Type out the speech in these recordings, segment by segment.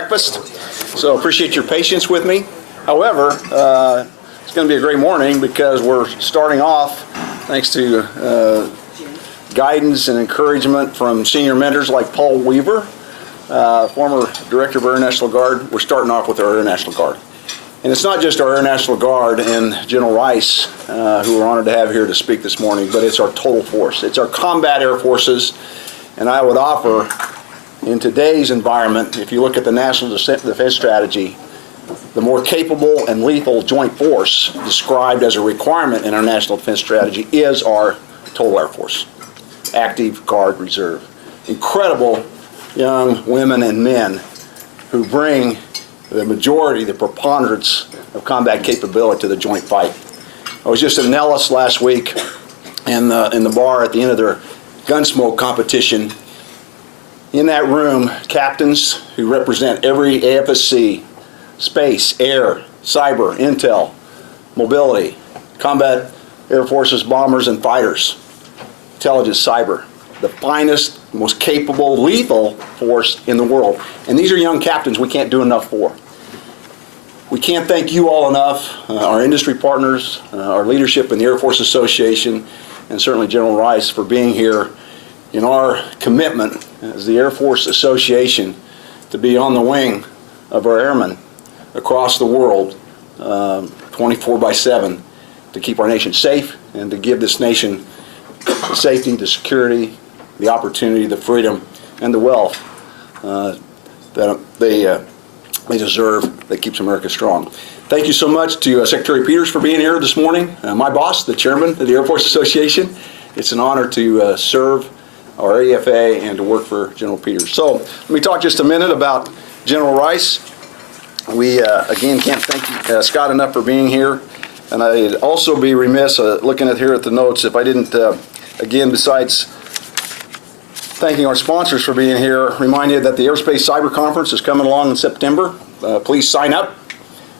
Breakfast, so appreciate your patience with me. However, it's going to be a great morning because we're starting off, thanks to guidance and encouragement from senior mentors like Paul Weaver, former Director of Air National Guard. We're starting off with our Air National Guard. And it's not just our Air National Guard and General Rice, who we're honored to have here to speak this morning, but it's our total force. It's our combat air forces, and I would offer, in today's environment, if you look at the National Defense Strategy, the more capable and lethal joint force described as a requirement in our National Defense Strategy is our total Air Force, active Guard Reserve. Incredible young women and men who bring the majority, the preponderance of combat capability to the joint fight. I was just in Nellis last week in the bar at the end of their Gunsmoke competition. In that room, captains who represent every AFSC, space, air, cyber, intel, mobility, combat air forces, bombers, and fighters, intelligence, cyber, the finest, most capable, lethal force in the world. And these are young captains we can't do enough for. We can't thank you all enough, our industry partners, our leadership in the Air Force Association, and certainly General Rice for being here in our commitment as the Air Force Association to be on the wing of our airmen across the world 24/7 to keep our nation safe and to give this nation the safety, the security, the opportunity, the freedom, and the wealth that they deserve, that keeps America strong. Thank you so much to Secretary Peters for being here this morning, my boss, the chairman of the Air Force Association. It's an honor to serve our AFA and to work for General Peters. So let me talk just a minute about General Rice. We again can't thank Scott enough for being here, and I'd also be remiss looking at here at the notes if I didn't again, besides thanking our sponsors for being here, remind you that the Aerospace Cyber Conference is coming along in September. Please sign up.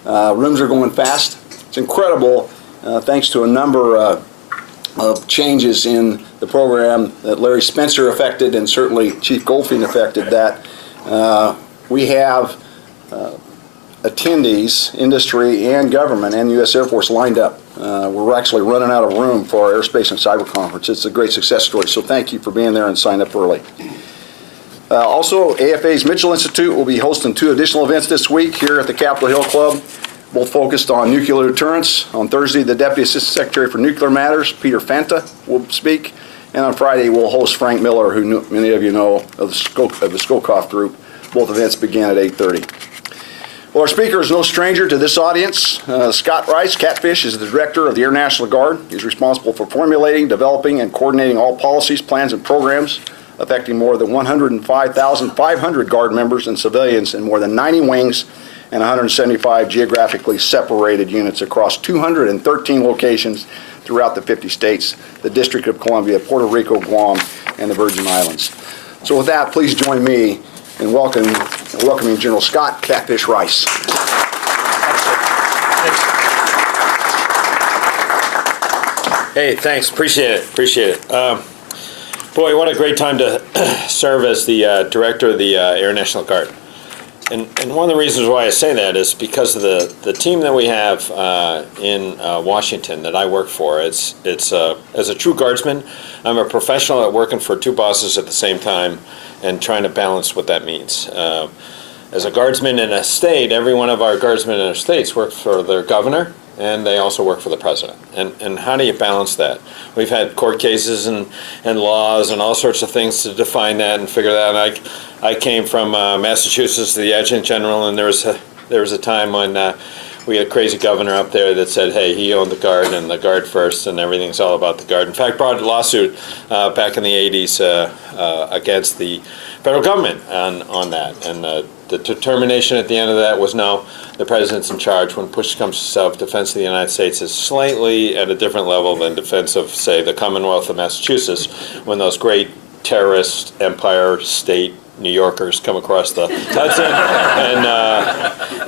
Rooms are going fast. It's incredible, thanks to a number of changes in the program that Larry Spencer affected and certainly Chief Goldfein affected, that we have attendees, industry and government and U.S. Air Force lined up. We're actually running out of room for our Aerospace and Cyber Conference. It's a great success story, so thank you for being there and sign up early. Also, AFA's Mitchell Institute will be hosting 2 additional events this week here at the Capitol Hill Club, both focused on nuclear deterrence. On Thursday, the Deputy Assistant Secretary for Nuclear Matters, Peter Fanta, will speak, and on Friday, we'll host Frank Miller, who many of you know of the Skokoff Group. Both events begin at 8:30. Well, our speaker is no stranger to this audience. Scott Rice, Catfish, is the Director of the Air National Guard. He's responsible for formulating, developing, and coordinating all policies, plans, and programs affecting more than 105,500 Guard members and civilians in more than 90 wings and 175 geographically separated units across 213 locations throughout the 50 states, the District of Columbia, Puerto Rico, Guam, and the Virgin Islands. So with that, please join me in welcoming General Scott Catfish Rice. Hey, thanks. Appreciate it. Boy, what a great time to serve as the Director of the Air National Guard. And one of the reasons why I say that is because of the team that we have in Washington that I work for. It's as a true guardsman, I'm a professional at working for 2 bosses at the same time and trying to balance what that means. As a guardsman in a state, every one of our guardsmen in our states work for their governor, and they also work for the president. And how do you balance that? We've had court cases and laws and all sorts of things to define that and figure that out. I came from Massachusetts to the Adjutant General, and there was a time when we had a crazy governor up there that said, hey, he owned the Guard and the Guard first, and everything's all about the Guard. In fact, brought a lawsuit back in the 80s against the federal government on that. And the determination at the end of that was no, the president's in charge. When push comes to shove, defense of the United States is slightly at a different level than defense of, say, the Commonwealth of Massachusetts, when those great terrorist empire state New Yorkers come across the Hudson,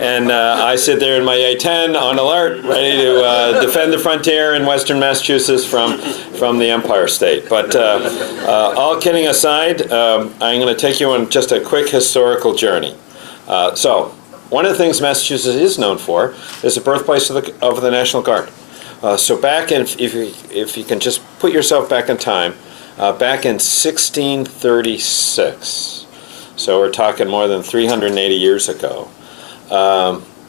and I sit there in my A-10 on alert, ready to defend the frontier in western Massachusetts from the Empire State. But all kidding aside, I'm going to take you on just a quick historical journey. So one of the things Massachusetts is known for is the birthplace of the National Guard. So back in, if you can just put yourself back in time, back in 1636, so we're talking more than 380 years ago,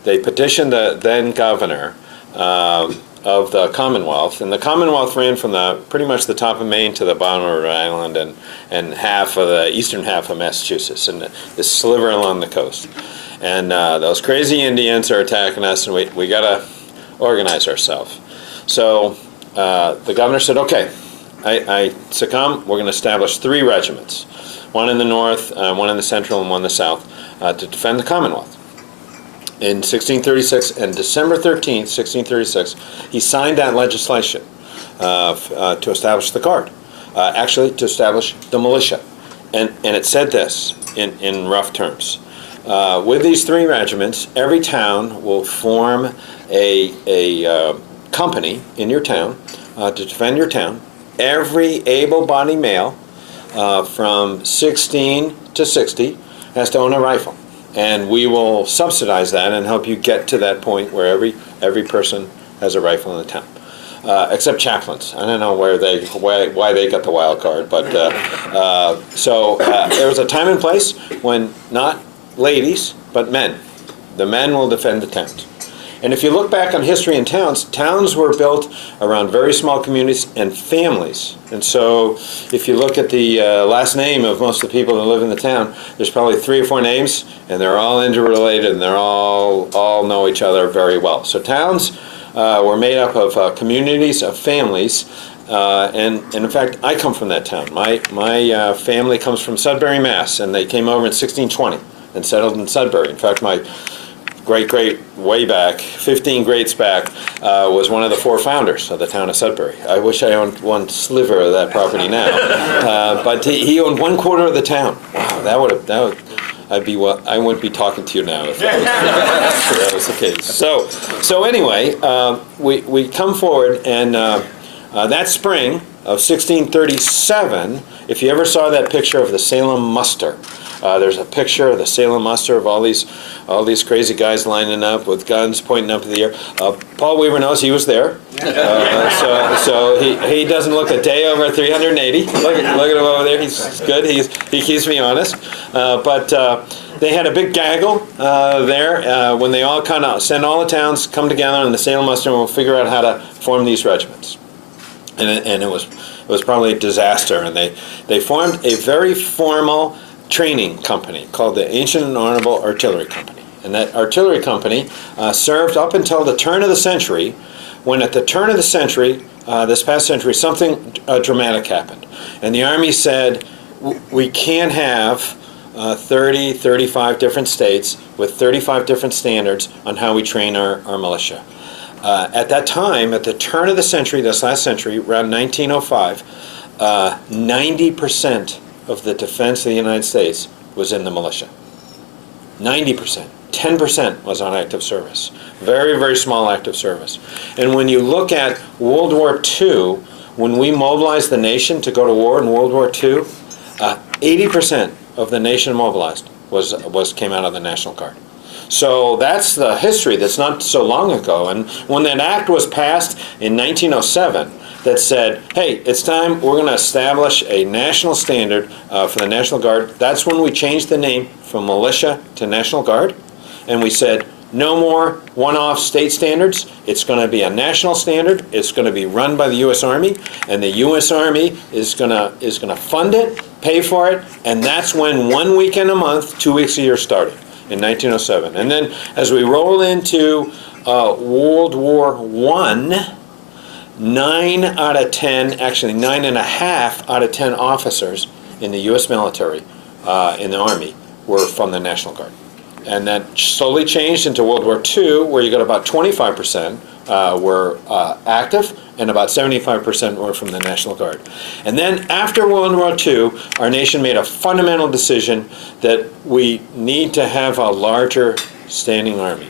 they petitioned the then governor of the Commonwealth, and the Commonwealth ran from pretty much the top of Maine to the bottom of Rhode Island and half of the eastern half of Massachusetts, and this sliver along the coast. And those crazy Indians are attacking us, and we got to organize ourselves. So the governor said, okay, I succumb. We're going to establish 3 regiments, one in the north, one in the central, and one in the south, to defend the Commonwealth. In 1636, and December 13th, 1636, he signed that legislation to establish the Guard, actually to establish the militia. And it said this in rough terms. With these 3 regiments, every town will form a company in your town to defend your town. Every able-bodied male from 16 to 60 has to own a rifle. And we will subsidize that and help you get to that point where every person has a rifle in the town, except chaplains. I don't know why they got the wild card, but so there was a time and place when not ladies but men. The men will defend the towns. And if you look back on history in towns, towns were built around very small communities and families. And so if you look at the last name of most of the people that live in the town, there's probably 3 or 4 names, and they're all interrelated, and they're all know each other very well. So towns were made up of communities, of families, and in fact, I come from that town. My family comes from Sudbury, Mass., and they came over in 1620 and settled in Sudbury. In fact, my great way back, 15 greats back, was one of the 4 founders of the town of Sudbury. I wish I owned one sliver of that property now, but he owned 1/4 of the town. Wow, I wouldn't be talking to you now if that was the case. So anyway, we come forward, and that spring of 1637, if you ever saw that picture of the Salem muster. There's a picture of the Salem muster of all these crazy guys lining up with guns pointing up in the air. Paul Weaver knows he was there, so he doesn't look a day over 380. Look at him over there. He's good. He keeps me honest. But they had a big gaggle there when they all kind of send all the towns come together in the Salem muster, and we'll figure out how to form these regiments. And it was probably a disaster. And they formed a very formal training company called the Ancient and Honorable Artillery Company. And that artillery company served up until the turn of the century, when at the turn of the century, this past century, something dramatic happened. And the Army said, we can't have 30, 35 different states with 35 different standards on how we train our militia. At that time, at the turn of the century, this last century, around 1905, 90% of the defense of the United States was in the militia. 90%. 10% was on active service. Very, very small active service. And when you look at World War II, when we mobilized the nation to go to war in World War II, 80% of the nation mobilized came out of the National Guard. So that's the history. That's not so long ago. And when that act was passed in 1907, that said, hey, it's time, we're going to establish a national standard for the National Guard. That's when we changed the name from militia to National Guard. And we said, no more one-off state standards. It's going to be a national standard. It's going to be run by the U.S. Army. And the U.S. Army is going to fund it, pay for it. And that's when 1 weekend a month, 2 weeks a year started in 1907. And then as we roll into World War I, 9 out of 10, actually 9.5 out of 10 officers in the U.S. military, in the Army, were from the National Guard. And that slowly changed into World War II, where you got about 25% were active, and about 75% were from the National Guard. And then after World War II, our nation made a fundamental decision that we need to have a larger standing Army,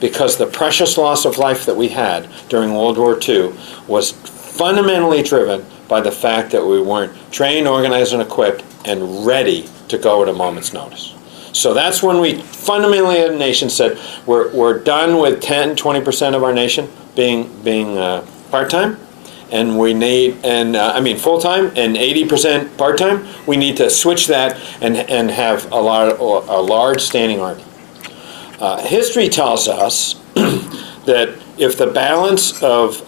because the precious loss of life that we had during World War II was fundamentally driven by the fact that we weren't trained, organized, and equipped and ready to go at a moment's notice. So that's when we fundamentally as a nation said we're done with 10-20% of our nation being part-time, and we need full-time and 80% part-time. We need to switch that and have a large standing army. History tells us that if the balance of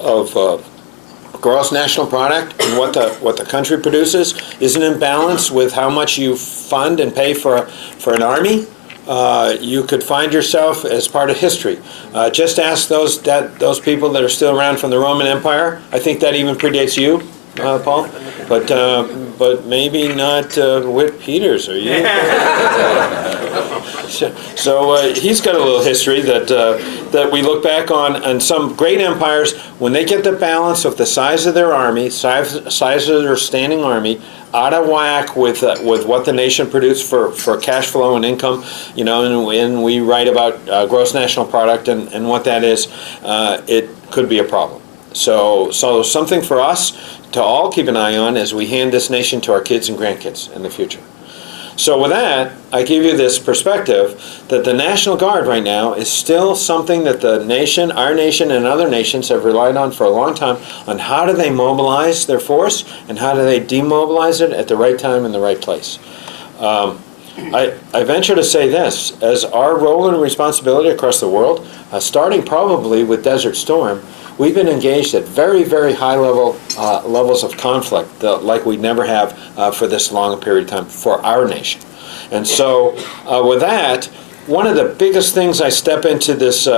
gross national product and what the country produces isn't in balance with how much you fund and pay for an army, you could find yourself as part of history. Just ask those people that are still around from the Roman Empire. I think that even predates you, Paul, but maybe not Whit Peters or you. So he's got a little history that we look back on some great empires when they get the balance of the size of their army, size of their standing army, out of whack with what the nation produced for cash flow and income, and we write about gross national product and what that is, it could be a problem. So something for us to all keep an eye on as we hand this nation to our kids and grandkids in the future. So with that, I give you this perspective that the National Guard right now is still something that the nation, our nation, and other nations have relied on for a long time on how do they mobilize their force and how do they demobilize it at the right time in the right place. I venture to say this, as our role and responsibility across the world, starting probably with Desert Storm, we've been engaged at very, very high levels of conflict, like we never have for this long a period of time for our nation. And so with that, one of the biggest things I step into this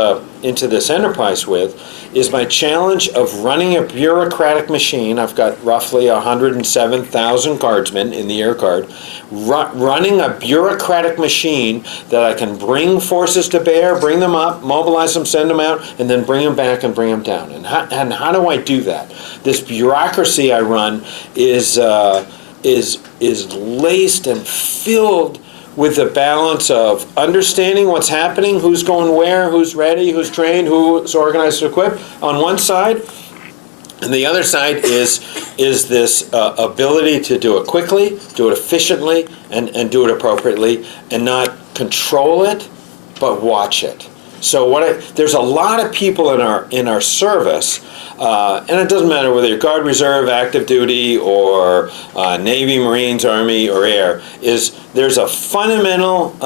enterprise with is my challenge of running a bureaucratic machine. I've got roughly 107,000 guardsmen in the Air Guard, running a bureaucratic machine that I can bring forces to bear, bring them up, mobilize them, send them out, and then bring them back and bring them down. And how do I do that? This bureaucracy I run is laced and filled with the balance of understanding what's happening, who's going where, who's ready, who's trained, who's organized and equipped on one side. And the other side is this ability to do it quickly, do it efficiently, and do it appropriately, and not control it, but watch it. So there's a lot of people in our service, and it doesn't matter whether you're Guard, Reserve, active duty, or Navy, Marines, Army, or Air, there's a fundamental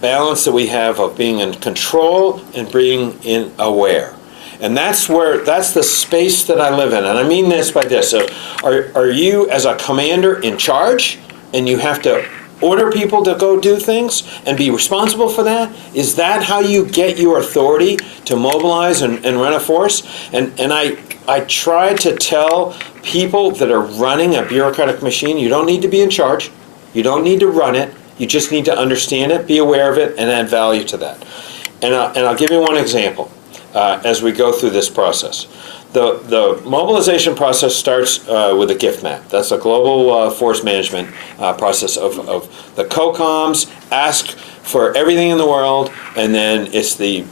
balance that we have of being in control and being aware. And that's the space that I live in. And I mean this by this. So are you, as a commander, in charge, and you have to order people to go do things and be responsible for that? Is that how you get your authority to mobilize and run a force? And I try to tell people that are running a bureaucratic machine, you don't need to be in charge. You don't need to run it. You just need to understand it, be aware of it, and add value to that. And I'll give you one example as we go through this process. The mobilization process starts with a gift map. That's a global force management process of the COCOMs ask for everything in the world, and then it's the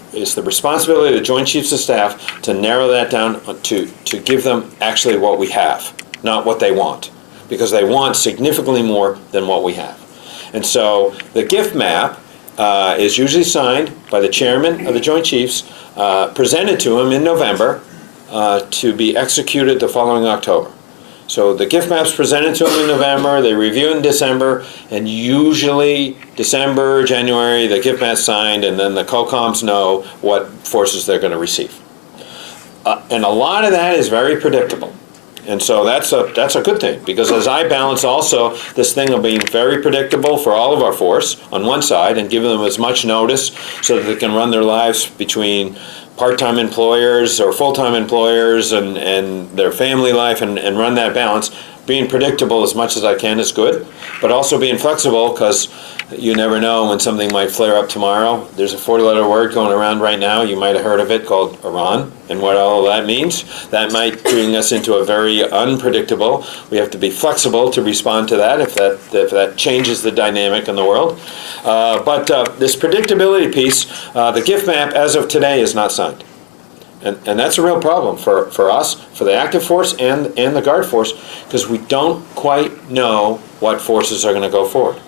responsibility of the Joint Chiefs of Staff to narrow that down to give them actually what we have, not what they want, because they want significantly more than what we have. And so the gift map is usually signed by the chairman of the Joint Chiefs, presented to him in November, to be executed the following October. So the gift map's presented to them in November, they review it in December, and usually December, January, the gift map's signed, and then the COCOMs know what forces they're going to receive. And a lot of that is very predictable. And so that's a good thing, because as I balance also this thing of being very predictable for all of our force on one side and giving them as much notice so that they can run their lives between part-time employers or full-time employers and their family life and run that balance, being predictable as much as I can is good, but also being flexible, because you never know when something might flare up tomorrow. There's a 4-letter word going around right now, you might have heard of it, called Iran, and what all of that means. That might bring us into a very unpredictable. We have to be flexible to respond to that if that changes the dynamic in the world. But this predictability piece, the gift map as of today is not signed. And that's a real problem for us, for the active force and the Guard force, because we don't quite know what forces are going to go forward.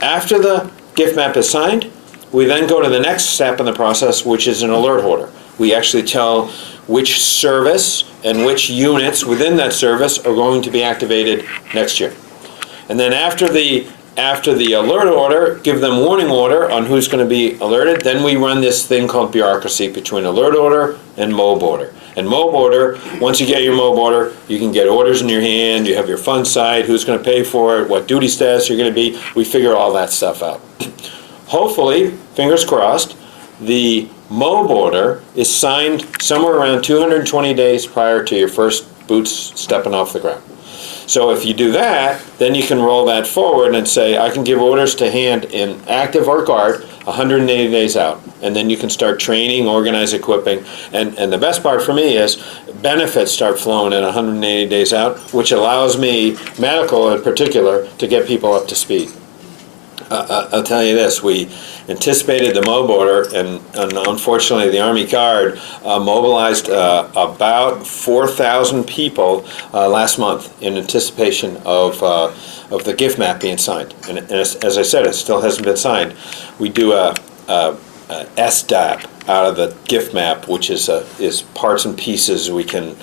After the gift map is signed, we then go to the next step in the process, which is an alert order. We actually tell which service and which units within that service are going to be activated next year. And then after the alert order, give them warning order on who's going to be alerted. Then we run this thing called bureaucracy between alert order and MOB order. And MOB order, once you get your MOB order, you can get orders in your hand, you have your fund side, who's going to pay for it, what duty status you're going to be. We figure all that stuff out. Hopefully, fingers crossed, the MOB order is signed somewhere around 220 days prior to your first boots stepping off the ground. So if you do that, then you can roll that forward and say, I can give orders to hand in active or guard 180 days out. And then you can start training, organize, equipping. And the best part for me is benefits start flowing at 180 days out, which allows me, medical in particular, to get people up to speed. I'll tell you this, we anticipated the MOB order, and unfortunately the Army Guard mobilized about 4,000 people last month in anticipation of the gift map being signed. And as I said, it still hasn't been signed. We do a SDAP out of the gift map, which is parts and pieces we can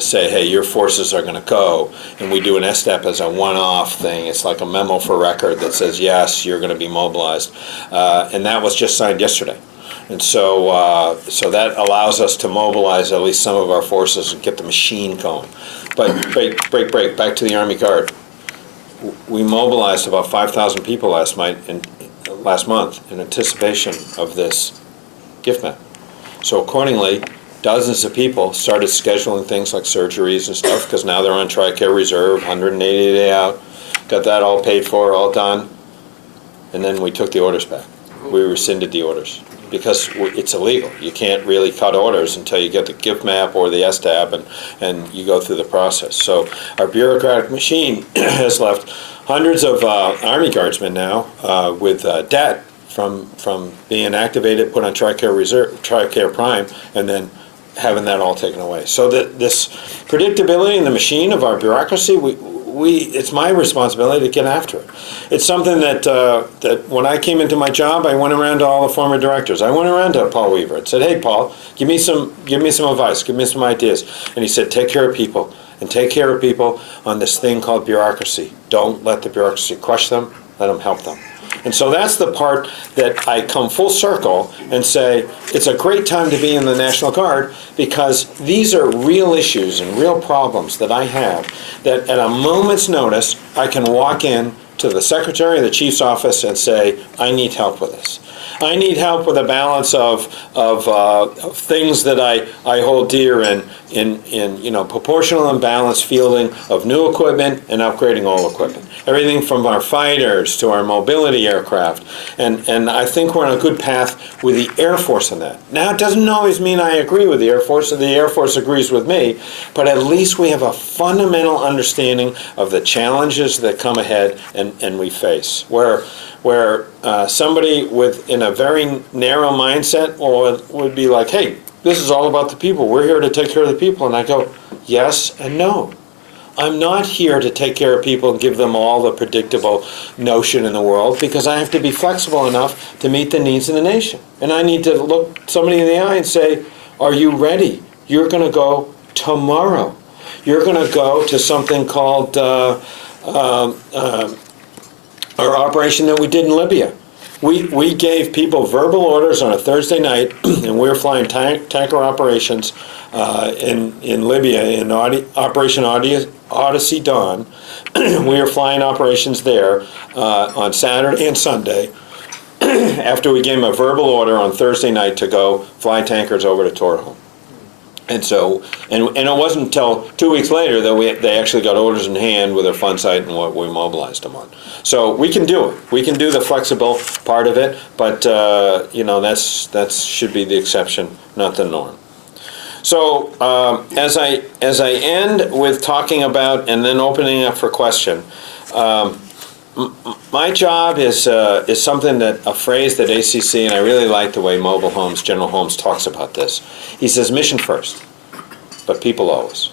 say, hey, your forces are going to go, and we do an SDAP as a one-off thing. It's like a memo for record that says, yes, you're going to be mobilized. And that was just signed yesterday. And so that allows us to mobilize at least some of our forces and get the machine going. But break, back to the Army Guard. We mobilized about 5,000 people last month in anticipation of this gift map. So accordingly, dozens of people started scheduling things like surgeries and stuff because now they're on TRICARE reserve, 180 day out, got that all paid for, all done, and then we took the orders back. We rescinded the orders because it's illegal. You can't really cut orders until you get the gift map or the SDAP and you go through the process. So our bureaucratic machine has left hundreds of Army Guardsmen now with debt from being activated, put on TRICARE reserve, TRICARE Prime, and then having that all taken away. So this predictability in the machine of our bureaucracy, it's my responsibility to get after it. It's something that when I came into my job, I went around to all the former directors. I went around to Paul Weaver and said, hey, Paul, give me some advice, give me some ideas. And he said, take care of people, and take care of people on this thing called bureaucracy. Don't let the bureaucracy crush them, let them help them. And so that's the part that I come full circle and say it's a great time to be in the National Guard because these are real issues and real problems that I have that at a moment's notice I can walk in to the Secretary of the Chief's office and say, I need help with this. I need help with a balance of things that I hold dear in proportional and balanced fielding of new equipment and upgrading old equipment. Everything from our fighters to our mobility aircraft. And I think we're on a good path with the Air Force on that. Now, it doesn't always mean I agree with the Air Force or the Air Force agrees with me, but at least we have a fundamental understanding of the challenges that come ahead and we face. Where somebody in a very narrow mindset would be like, hey, this is all about the people. We're here to take care of the people. And I go, yes and no. I'm not here to take care of people and give them all the predictable notion in the world because I have to be flexible enough to meet the needs of the nation. And I need to look somebody in the eye and say, are you ready? You're going to go tomorrow. You're going to go to something called our operation that we did in Libya. We gave people verbal orders on a Thursday night, and we were flying tanker operations in Libya in Operation Odyssey Dawn. We were flying operations there on Saturday and Sunday after we gave them a verbal order on Thursday night to go fly tankers over to Torrejon. And so, and it wasn't until 2 weeks later that they actually got orders in hand with their fund site and what we mobilized them on. So we can do it. We can do the flexible part of it, but that should be the exception, not the norm. So as I end with talking about and then opening up for question, my job is something a phrase that ACC, and I really like the way Mobile Homes, General Holmes talks about this. He says mission first, but people always.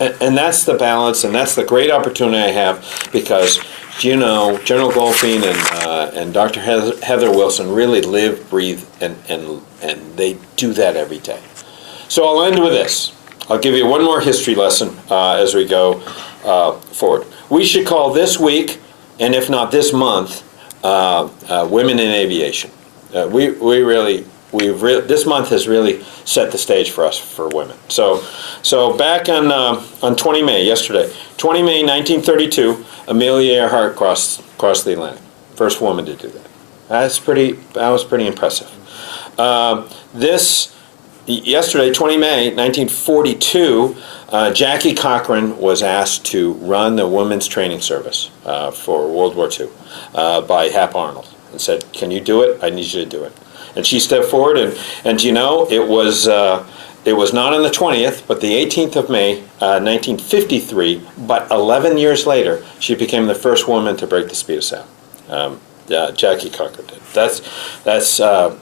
And that's the balance, and that's the great opportunity I have because do you know General Goldfein and Dr. Heather Wilson really live, breathe, and they do that every day. So I'll end with this. I'll give you one more history lesson as we go forward. We should call this week, and if not this month, Women in Aviation. This month has really set the stage for us for women. So back on 20 May, yesterday, 20 May 1932, Amelia Earhart crossed the Atlantic. First woman to do that. That was pretty impressive. Yesterday, 20 May 1942, Jackie Cochran was asked to run the women's training service for World War II by Hap Arnold, and said, "Can you do it? I need you to do it." And she stepped forward, and you know, it was not on the 20th, but the 18th of May, 1953. But 11 years later, she became the first woman to break the speed of sound. Jackie Cochran did. That's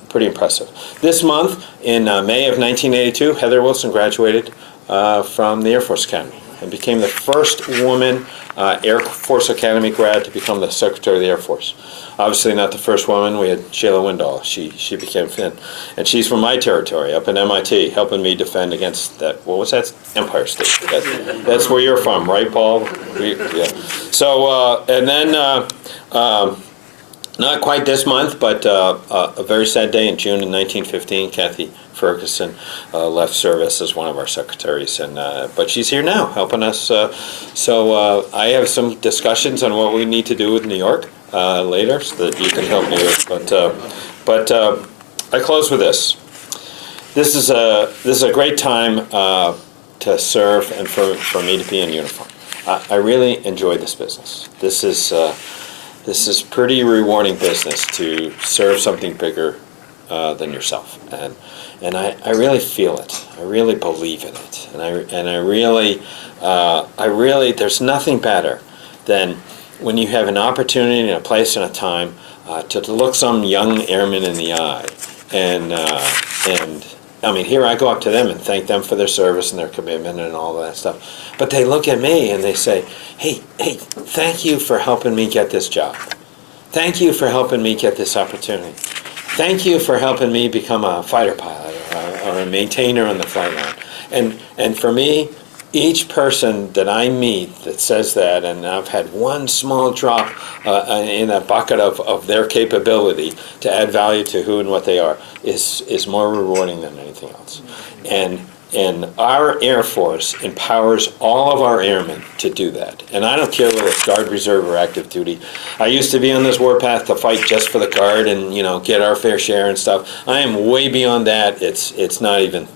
pretty impressive. This month, in May of 1982, Heather Wilson graduated from the Air Force Academy and became the first woman Air Force Academy grad to become the Secretary of the Air Force. Obviously not the first woman. We had Sheila Windall. She became Finn. And she's from my territory, up in MIT, helping me defend against that, what was that? Empire State. That's where you're from, right, Paul? Yeah. So, and then, not quite this month, but a very sad day in June in 1915, Kathy Ferguson left service as one of our secretaries, but she's here now helping us. So I have some discussions on what we need to do with New York later, so that you can help me with. But I close with this. This is a great time to serve and for me to be in uniform. I really enjoy this business. This is pretty rewarding business to serve something bigger than yourself, and I really feel it. I really believe in it, and I really there's nothing better than when you have an opportunity and a place and a time to look some young airman in the eye, and I mean, here I go up to them and thank them for their service and their commitment and all that stuff. But they look at me and they say, hey, thank you for helping me get this job. Thank you for helping me get this opportunity. Thank you for helping me become a fighter pilot or a maintainer on the flight line. And for me, each person that I meet that says that, and I've had one small drop in a bucket of their capability to add value to who and what they are, is more rewarding than anything else. And our Air Force empowers all of our airmen to do that. And I don't care whether it's Guard, Reserve, or active duty. I used to be on this warpath to fight just for the Guard and, you know, get our fair share and stuff. I am way beyond that. It's not even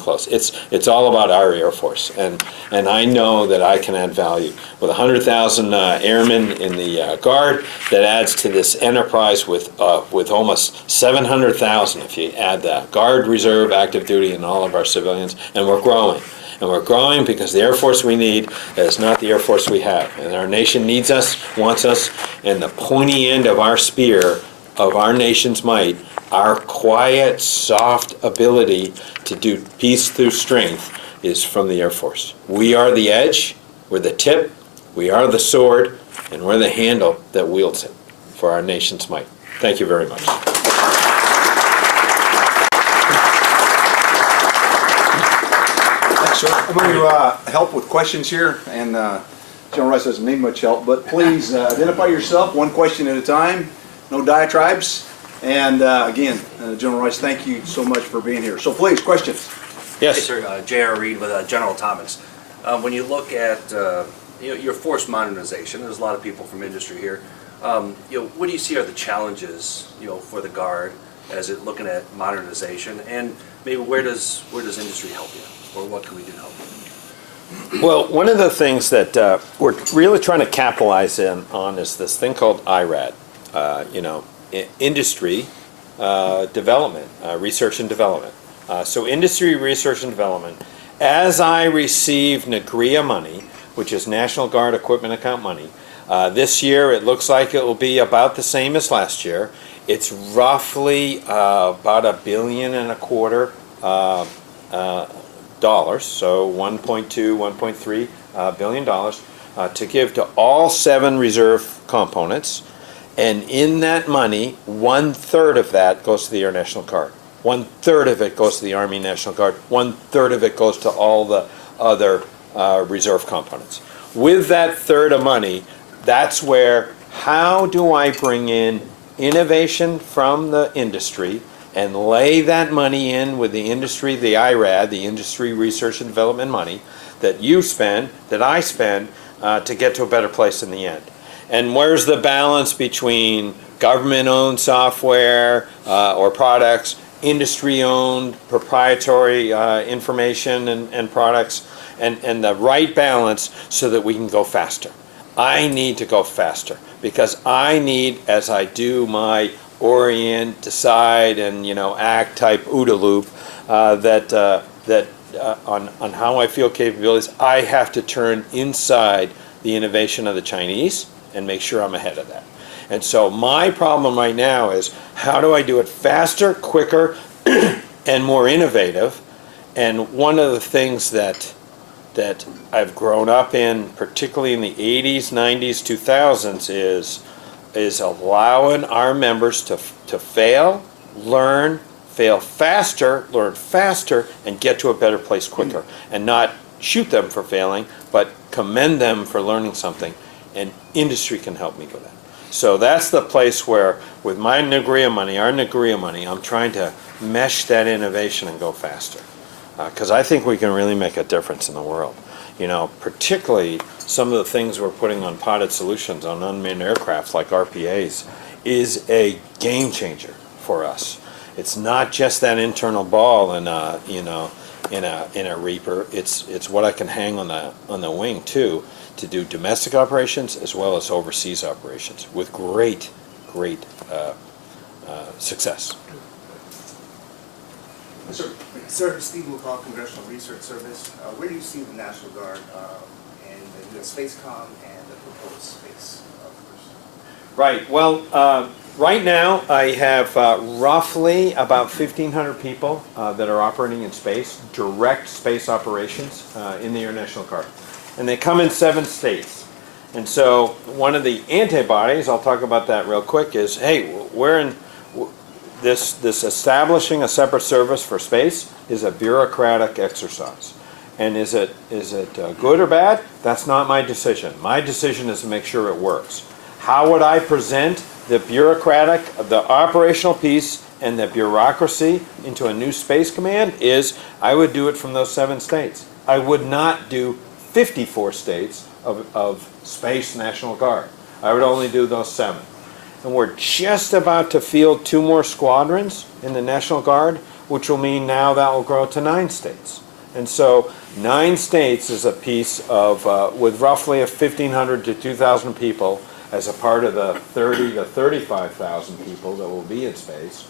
close. It's all about our Air Force. And I know that I can add value with 100,000 airmen in the Guard. That adds to this enterprise with almost 700,000 if you add the Guard, Reserve, active duty, and all of our civilians. And we're growing. And we're growing because the Air Force we need is not the Air Force we have. And our nation needs us, wants us, and the pointy end of our spear of our nation's might, our quiet, soft ability to do peace through strength, is from the Air Force. We are the edge, we're the tip, we are the sword, and we're the handle that wields it for our nation's might. Thank you very much. Sir, I'm going to help with questions here, and General Rice doesn't need much help, but please identify yourself one question at a time, no diatribes, and again, General Rice, thank you so much for being here. So please, questions. Yes. Hey, sir, J.R. Reed with General Atomics. When you look at your force modernization, there's a lot of people from industry here. What do you see are the challenges, for the Guard as it looking at modernization, and maybe where does industry help you? Or what can we do to help? Well, one of the things that we're really trying to capitalize on is this thing called IRAD, industry development, research and development. So industry research and development, as I receive NAGREA money, which is National Guard Equipment Account money, this year it looks like it will be about the same as last year. It's roughly about $1.25 billion, dollars, so $1.2, $1.3 billion to give to all 7 reserve components. And in that money, 1/3 of that goes to the Air National Guard. 1/3 of it goes to the Army National Guard. 1/3 of it goes to all the other reserve components. With that third of money, that's where, how do I bring in innovation from the industry and lay that money in with the industry, the IRAD, the industry research and development money that you spend, that I spend, to get to a better place in the end. And where's the balance between government-owned software or products, industry-owned proprietary information and products, and the right balance so that we can go faster. I need to go faster because I need, as I do my orient, decide, and act type OODA loop, on how I feel capabilities, I have to turn inside the innovation of the Chinese and make sure I'm ahead of that. And so my problem right now is, how do I do it faster, quicker, and more innovative? And one of the things that I've grown up in, particularly in the 80s, 90s, 2000s, is allowing our members to fail, learn, fail faster, learn faster, and get to a better place quicker. And not shoot them for failing, but commend them for learning something. And industry can help me with that. So that's the place where, with my NAGRIA money, our NAGRIA money, I'm trying to mesh that innovation and go faster. Because I think we can really make a difference in the world. Particularly some of the things we're putting on potted solutions on unmanned aircraft like RPAs is a game changer for us. It's not just that internal ball in a Reaper. It's what I can hang on the wing too, to do domestic operations as well as overseas operations with great success. Sir, Steve McCall, Congressional Research Service. Where do you see the National Guard and the U.S. Spacecom and the proposed space force? Right. Well, right now I have roughly about 1,500 people that are operating in space, direct space operations in the Air National Guard. And they come in 7 states. And so one of the antibodies, I'll talk about that real quick, is, hey, we're in this establishing a separate service for space is a bureaucratic exercise. And is it good or bad? That's not my decision. My decision is to make sure it works. How would I present the bureaucratic, the operational piece, and the bureaucracy into a new space command? Is I would do it from those 7 states. I would not do 54 states of Space National Guard. I would only do those 7. And we're just about to field 2 more squadrons in the National Guard, which will mean now that will grow to 9 states. And so 9 states is a piece of, with roughly 1,500 to 2,000 people as a part of the 30 to 35,000 people that will be in space,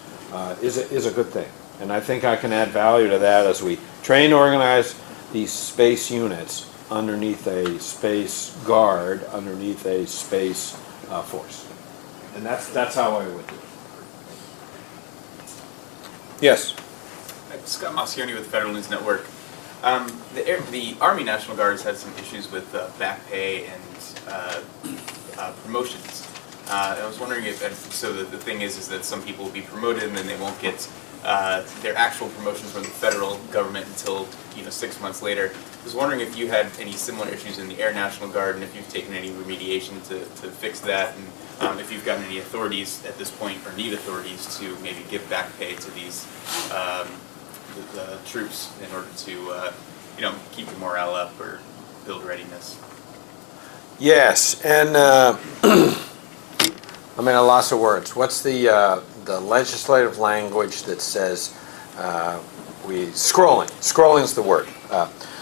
is a good thing. And I think I can add value to that as we train and organize these space units underneath a space guard, underneath a space force. And that's how I would do it. Yes? Scott Moscioni with Federal News Network. The Army National Guard has had some issues with back pay and promotions. I was wondering if, so the thing is that some people will be promoted and then they won't get their actual promotions from the federal government until 6 months later. I was wondering if you had any similar issues in the Air National Guard and if you've taken any remediation to fix that, and if you've gotten any authorities at this point or need authorities to maybe give back pay to these the troops in order to keep the morale up or build readiness. Yes, and I'm at a loss of words. What's the legislative language that says scrolling? Scrolling's the word.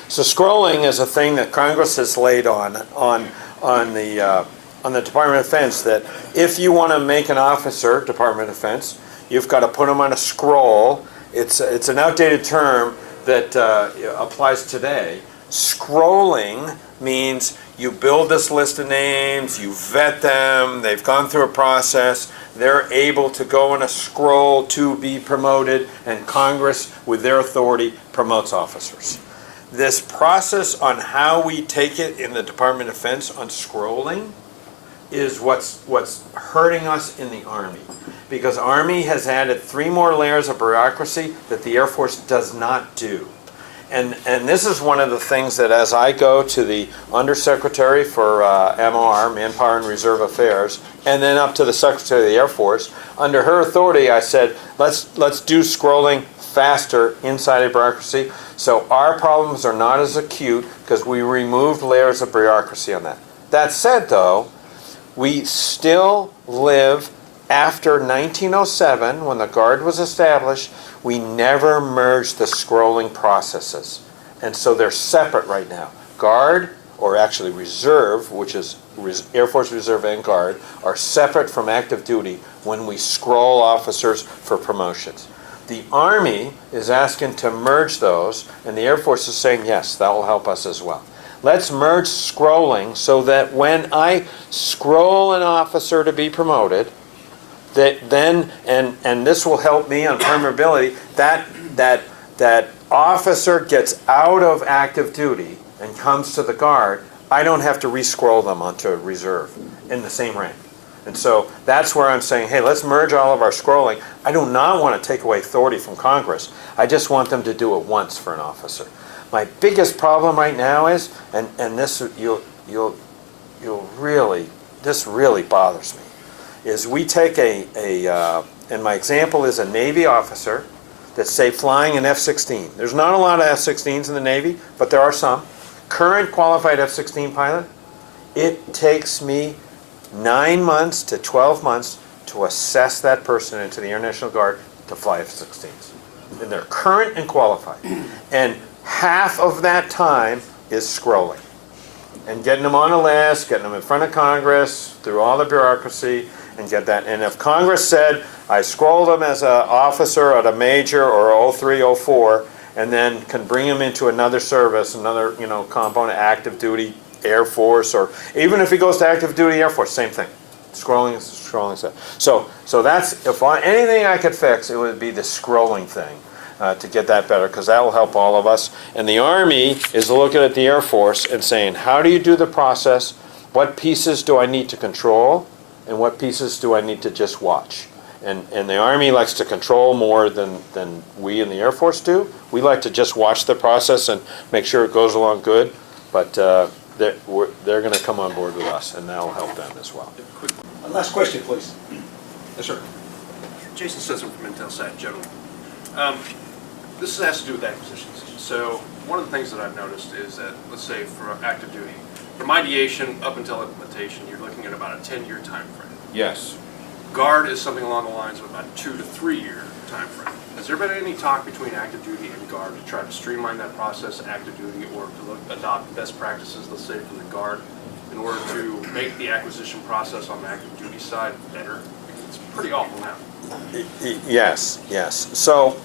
So scrolling is a thing that Congress has laid on the Department of Defense, that if you want to make an officer, Department of Defense, you've got to put them on a scroll. It's an outdated term that applies today. Scrolling means you build this list of names, you vet them, they've gone through a process, they're able to go on a scroll to be promoted, and Congress, with their authority, promotes officers. this process on how we take it in the Department of Defense on scrolling is what's hurting us in the Army. Because Army has added 3 more layers of bureaucracy that the Air Force does not do. And this is one of the things that as I go to the Undersecretary for MOR, Manpower and Reserve Affairs, and then up to the Secretary of the Air Force, under her authority I said, let's do scrolling faster inside of bureaucracy so our problems are not as acute because we removed layers of bureaucracy on that. That said though, we still live after 1907 when the Guard was established. We never merged the scrolling processes. And so they're separate right now. Guard, or actually Reserve, which is Air Force Reserve and Guard, are separate from active duty when we scroll officers for promotions. The Army is asking to merge those, and the Air Force is saying, yes, that will help us as well. Let's merge scrolling so that when I scroll an officer to be promoted, that then, and this will help me on permeability, that officer gets out of active duty and comes to the Guard, I don't have to re-scroll them onto Reserve in the same rank. And so that's where I'm saying, hey, let's merge all of our scrolling. I do not want to take away authority from Congress. I just want them to do it once for an officer. My biggest problem right now is, and this this really bothers me, is we take and my example is a Navy officer that's, say, flying an F-16. There's not a lot of F-16s in the Navy, but there are some. Current qualified F-16 pilot, it takes me 9 months to 12 months to assess that person into the Air National Guard to fly F-16s. And they're current and qualified. And half of that time is scrolling and getting them on a list, getting them in front of Congress, through all the bureaucracy, and get that. And if Congress said, I scroll them as an officer at a major or 03, 04, and then can bring them into another service, another component, active duty, Air Force, or even if he goes to active duty Air Force, same thing. Scrolling is scrolling stuff. So that's, if anything I could fix, it would be the scrolling thing to get that better, because that will help all of us. And the Army is looking at the Air Force and saying, how do you do the process? What pieces do I need to control? And what pieces do I need to just watch? And the Army likes to control more than we in the Air Force do. We like to just watch the process and make sure it goes along good. But they're going to come on board with us, and that will help them as well. Last question, please. Yes, sir. Jason Stetson from Intelsat General. This has to do with acquisitions. So one of the things that I've noticed is that, let's say for active duty, from ideation up until implementation, you're looking at about a 10-year time frame. Yes. Guard is something along the lines of about a 2 to 3 year time frame. Has there been any talk between active duty and Guard to try to streamline that process, active duty, or to adopt best practices, let's say, from the Guard, in order to make the acquisition process on the active duty side better? Because it's pretty awful now. Yes. So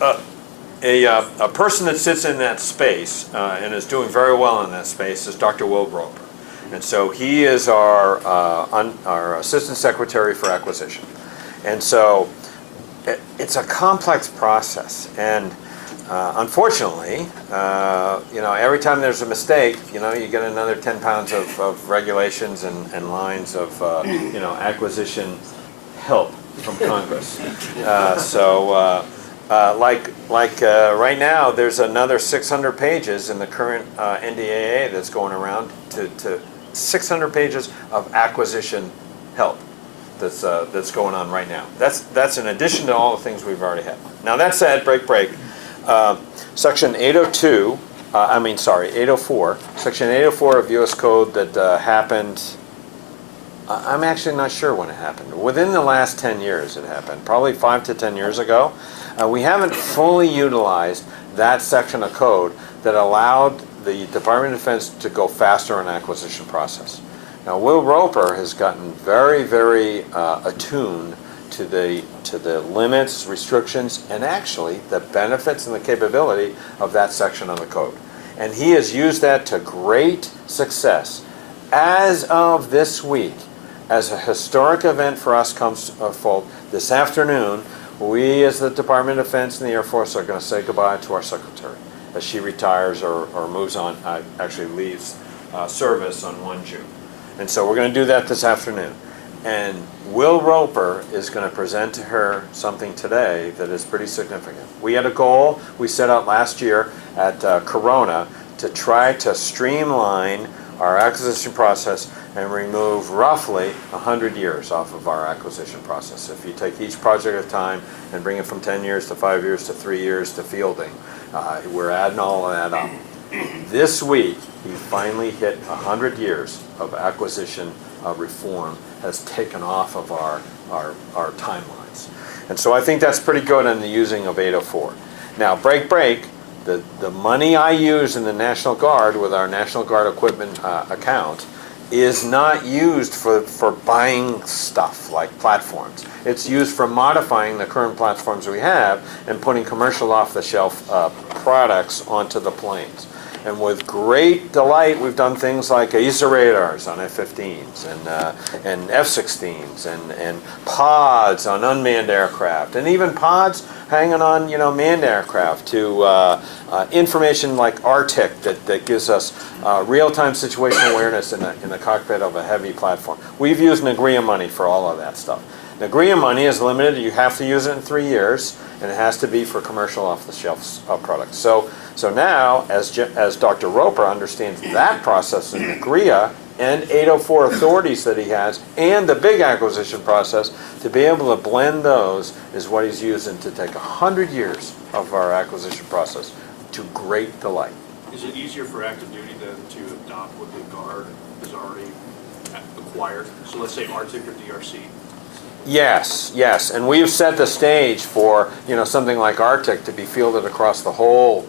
a person that sits in that space and is doing very well in that space is Dr. Will Roper. And so he is our Assistant Secretary for Acquisition. And so it's a complex process. And unfortunately, every time there's a mistake, you get another 10 pounds of regulations and lines of, acquisition help from Congress. Right now, there's another 600 pages in the current NDAA that's going around to 600 pages of acquisition help that's going on right now. That's in addition to all the things we've already had. Now that said, Section 802, 804, Section 804 of U.S. Code that happened. I'm actually not sure when it happened. Within the last 10 years it happened, probably 5 to 10 years ago. We haven't fully utilized that section of code that allowed the Department of Defense to go faster in the acquisition process. Now, Will Roper has gotten very, very attuned to the limits, restrictions, and actually the benefits and the capability of that section of the code. And he has used that to great success. As of this week, as a historic event for us comes forward, this afternoon, we as the Department of Defense and the Air Force are going to say goodbye to our secretary as she retires or moves on, actually leaves service on 1 June. And so we're going to do that this afternoon. And Will Roper is going to present to her something today that is pretty significant. We had a goal we set out last year at Corona to try to streamline our acquisition process and remove roughly 100 years off of our acquisition process. If you take each project at a time and bring it from 10 years to 5 years to 3 years to fielding, we're adding all of that up. This week, he finally hit 100 years of acquisition reform has taken off of our timelines. And so I think that's pretty good in the using of 804. Now, break, the money I use in the National Guard with our National Guard equipment account is not used for buying stuff like platforms. It's used for modifying the current platforms we have and putting commercial off-the-shelf products onto the planes. And with great delight, we've done things like ASA radars on F-15s and F-16s and pods on unmanned aircraft, and even pods hanging on, manned aircraft to information like RTIC that gives us real-time situational awareness in the cockpit of a heavy platform. We've used NAGRIA money for all of that stuff. NAGRIA money is limited. You have to use it in 3 years, and it has to be for commercial off-the-shelf products. So now, as Dr. Roper understands that process in NAGRIA and 804 authorities that he has, and the big acquisition process, to be able to blend those is what he's using to take 100 years of our acquisition process to great delight. Is it easier for active duty then to adopt what the Guard has already acquired? So let's say Arctic or DRC. Yes, and we've set the stage for something like Arctic to be fielded across the whole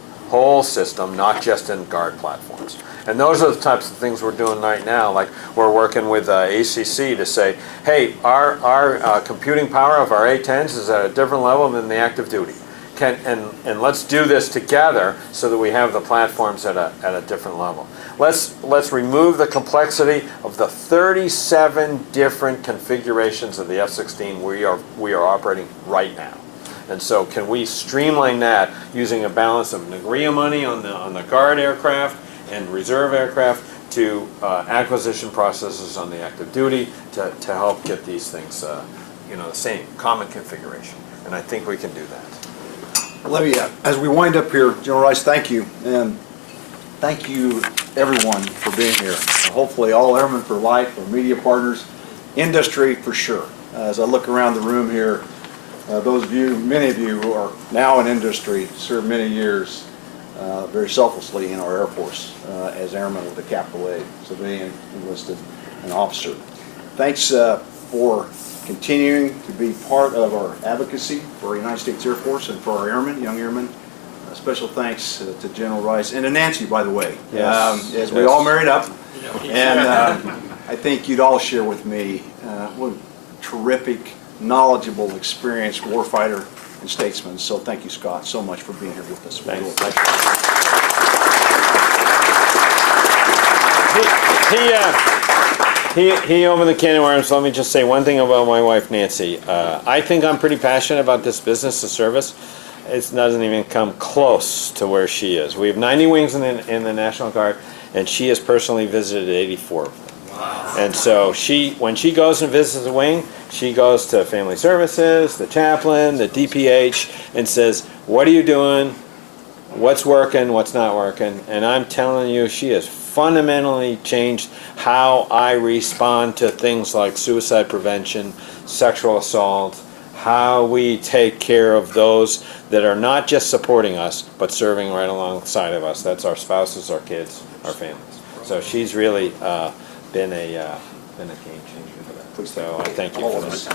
system, not just in Guard platforms. And those are the types of things we're doing right now. Like we're working with ACC to say, hey, our computing power of our A-10s is at a different level than the active duty. And let's do this together so that we have the platforms at a different level. Let's remove the complexity of the 37 different configurations of the F-16 we are operating right now. And so can we streamline that using a balance of NAGRIA money on the Guard aircraft and reserve aircraft to acquisition processes on the active duty to help get these things the same common configuration. And I think we can do that. Let me, as we wind up here, General Rice, thank you. And thank you, everyone, for being here. Hopefully all Airmen for Life, our media partners, industry for sure. As I look around the room here, those of you, many of you who are now in industry, served many years very selflessly in our Air Force as airmen with a capital A, civilian, enlisted, and officer. Thanks for continuing to be part of our advocacy for our United States Air Force and for our airmen, young airmen. Special thanks to General Rice and to Nancy, by the way, as we all married up. And I think you'd all share with me what a terrific, knowledgeable, experienced warfighter and statesman. So thank you, Scott, so much for being here with us. Thanks. He opened the can of worms. Let me just say one thing about my wife, Nancy. I think I'm pretty passionate about this business of service. It doesn't even come close to where she is. We have 90 wings in the National Guard, and she has personally visited 84 of them. Wow. And so when she goes and visits a wing, she goes to Family Services, the chaplain, the DPH, and says, what are you doing? What's working? What's not working? And I'm telling you, she has fundamentally changed how I respond to things like suicide prevention, sexual assault, how we take care of those that are not just supporting us, but serving right alongside of us. That's our spouses, our kids, our families. So she's really been a game changer for that. So I thank you for this.